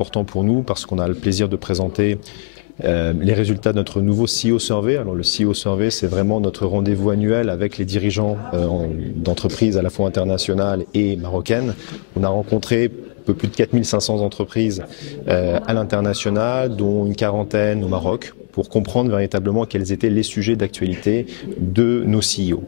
important pour nous parce qu'on a le plaisir de présenter les résultats de notre nouveau CEO Survey. Alors le CEO Survey, c'est vraiment notre rendez-vous annuel avec les dirigeants d'entreprises à la fois internationales et marocaines. On a rencontré un peu plus de 4500 entreprises à l'international, dont une quarantaine au Maroc, pour comprendre véritablement quels étaient les sujets d'actualité de nos CEO.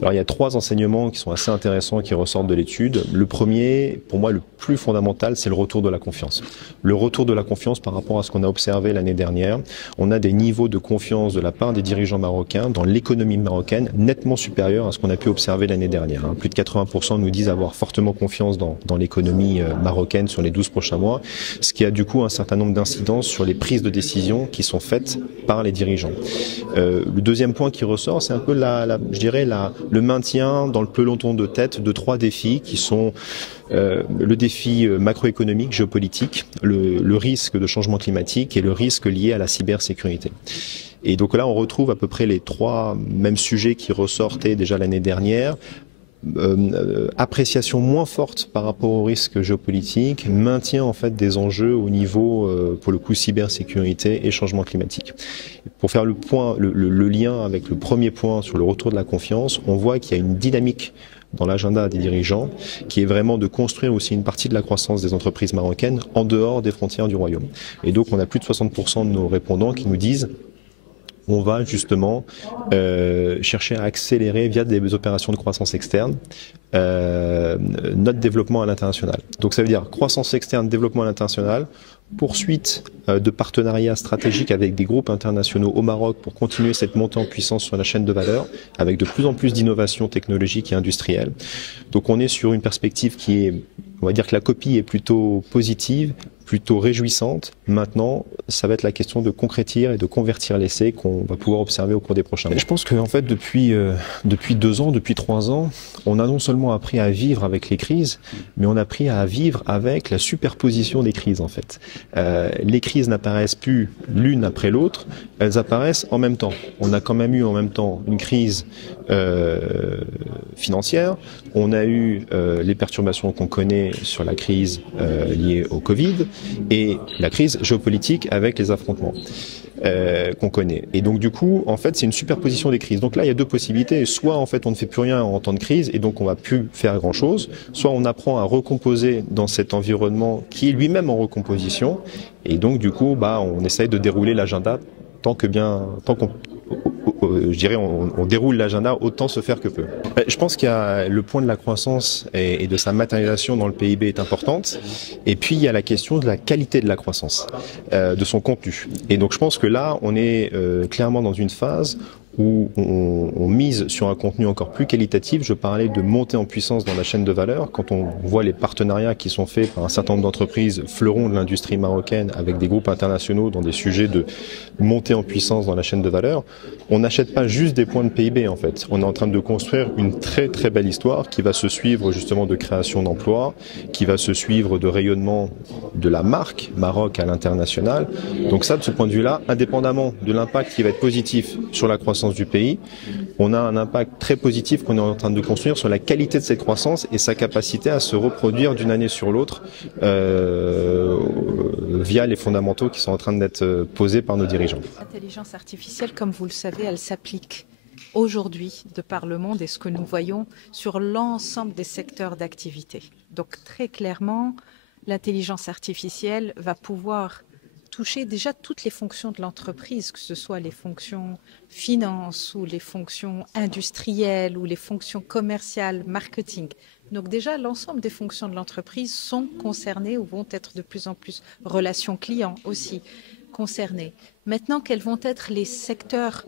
Alors il y a 3 enseignements qui sont assez intéressants qui ressortent de l'étude. Le premier, pour moi le plus fondamental, c'est le retour de la confiance. Le retour de la confiance par rapport à ce qu'on a observé l'année dernière. On a des niveaux de confiance de la part des dirigeants marocains dans l'économie marocaine nettement supérieurs à ce qu'on a pu observer l'année dernière. Plus de 80% nous disent avoir fortement confiance dans l'économie marocaine sur les 12 prochains mois, ce qui a du coup un certain nombre d'incidences sur les prises de décision qui sont faites par les dirigeants. Le deuxième point qui ressort, c'est un peu je dirais le maintien dans le peloton de tête de 3 défis qui sont le défi macroéconomique, géopolitique, le risque de changement climatique et le risque lié à la cybersécurité. Et donc là, on retrouve à peu près les 3 mêmes sujets qui ressortaient déjà l'année dernière. Appréciation moins forte par rapport au risque géopolitique, maintien en fait des enjeux au niveau, pour le coup, cybersécurité et changement climatique. Pour faire le lien avec le premier point sur le retour de la confiance, on voit qu'il y a une dynamique dans l'agenda des dirigeants, qui est vraiment de construire aussi une partie de la croissance des entreprises marocaines en dehors des frontières du royaume. Et donc on a plus de 60% de nos répondants qui nous disent on va justement chercher à accélérer via des opérations de croissance externe notre développement à l'international. Donc ça veut dire croissance externe, développement à l'international, poursuite de partenariats stratégiques avec des groupes internationaux au Maroc pour continuer cette montée en puissance sur la chaîne de valeur, avec de plus en plus d'innovations technologiques et industrielles. Donc on est sur une perspective qui est, on va dire que la copie est plutôt positive, plutôt réjouissante. Maintenant, ça va être la question de concrétiser et de convertir l'essai qu'on va pouvoir observer au cours des prochains mois. Je pense qu'en fait, depuis 2 ans, depuis 3 ans, on a non seulement appris à vivre avec les crises, mais on a appris à vivre avec la superposition des crises, en fait. Les crises n'apparaissent plus l'une après l'autre, elles apparaissent en même temps. On a quand même eu en même temps une crise financière, on a eu les perturbations qu'on connaît sur la crise liée au Covid, et la crise géopolitique avec les affrontements qu'on connaît. Et donc du coup, en fait, c'est une superposition des crises. Donc là, il y a 2 possibilités. Soit en fait, on ne fait plus rien en temps de crise et donc on va plus faire grand-chose. Soit on apprend à recomposer dans cet environnement qui est lui-même en recomposition. Et donc du coup, on essaye de dérouler l'agenda tant qu'on je dirais, on déroule l'agenda autant se faire que peut. Je pense qu'il y a le point de la croissance et de sa matérialisation dans le PIB est importante. Et puis il y a la question de la qualité de la croissance, de son contenu. Et donc je pense que là, on est clairement dans une phase où on mise sur un contenu encore plus qualitatif. Je parlais de montée en puissance dans la chaîne de valeur. Quand on voit les partenariats qui sont faits par un certain nombre d'entreprises fleurons de l'industrie marocaine avec des groupes internationaux dans des sujets de montée en puissance dans la chaîne de valeur, on n'achète pas juste des points de PIB en fait. On est en train de construire une très très belle histoire qui va se suivre justement de création d'emplois, qui va se suivre de rayonnement de la marque Maroc à l'international. Donc ça, de ce point de vue-là, indépendamment de l'impact qui va être positif sur la croissance du pays, on a un impact très positif qu'on est en train de construire sur la qualité de cette croissance et sa capacité à se reproduire d'une année sur l'autre via les fondamentaux qui sont en train d'être posés par nos dirigeants. L'intelligence artificielle, comme vous le savez, elle s'applique aujourd'hui de par le monde et ce que nous voyons sur l'ensemble des secteurs d'activité. Donc très clairement, l'intelligence artificielle va pouvoir toucher déjà toutes les fonctions de l'entreprise, que ce soit les fonctions finance ou les fonctions industrielles ou les fonctions commerciales, marketing. Donc déjà, l'ensemble des fonctions de l'entreprise sont concernées ou vont être de plus en plus, relations clients aussi, concernées. Maintenant, quels vont être les secteurs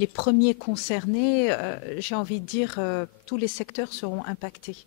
les premiers concernés, j'ai envie de dire, tous les secteurs seront impactés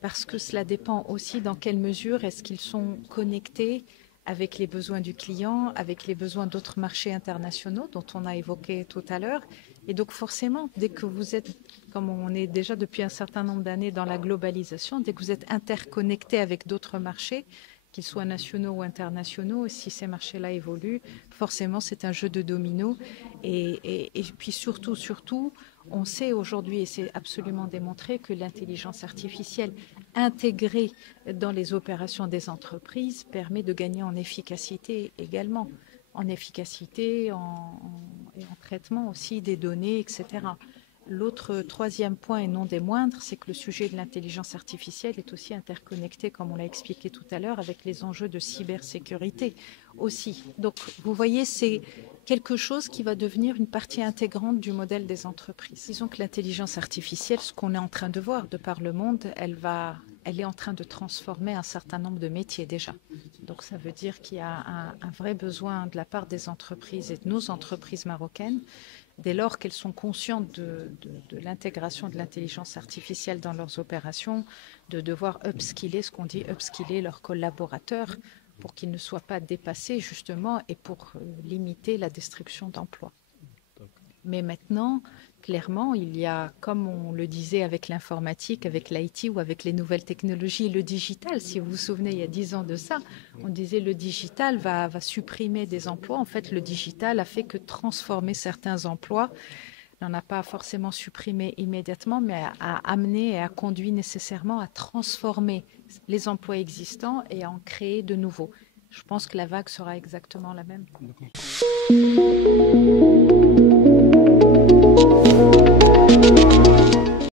parce que cela dépend aussi dans quelle mesure est-ce qu'ils sont connectés avec les besoins du client, avec les besoins d'autres marchés internationaux dont on a évoqué tout à l'heure. Et donc forcément, dès que vous êtes, comme on est déjà depuis un certain nombre d'années dans la globalisation, dès que vous êtes interconnecté avec d'autres marchés, qu'ils soient nationaux ou internationaux. Et si ces marchés-là évoluent, forcément, c'est un jeu de domino. Et puis surtout, on sait aujourd'hui, et c'est absolument démontré, que l'intelligence artificielle intégrée dans les opérations des entreprises permet de gagner en efficacité également, en efficacité et en traitement aussi des données, etc. L'autre troisième point, et non des moindres, c'est que le sujet de l'intelligence artificielle est aussi interconnecté, comme on l'a expliqué tout à l'heure, avec les enjeux de cybersécurité aussi. Donc, vous voyez, c'est quelque chose qui va devenir une partie intégrante du modèle des entreprises. Disons que l'intelligence artificielle, ce qu'on est en train de voir de par le monde, elle est en train de transformer un certain nombre de métiers déjà. Donc, ça veut dire qu'il y a un vrai besoin de la part des entreprises et de nos entreprises marocaines, dès lors qu'elles sont conscientes de l'intégration de l'intelligence artificielle dans leurs opérations, de devoir upskiller, ce qu'on dit upskiller leurs collaborateurs pour qu'ils ne soient pas dépassés justement et pour limiter la destruction d'emplois. Mais maintenant, clairement, il y a, comme on le disait avec l'informatique, avec l'IT ou avec les nouvelles technologies, le digital, si vous vous souvenez, il y a 10 ans de ça, on disait le digital va supprimer des emplois. En fait, le digital a fait que transformer certains emplois. Il n'en a pas forcément supprimé immédiatement, mais a amené et a conduit nécessairement à transformer les emplois existants et à en créer de nouveaux. Je pense que la vague sera exactement la même.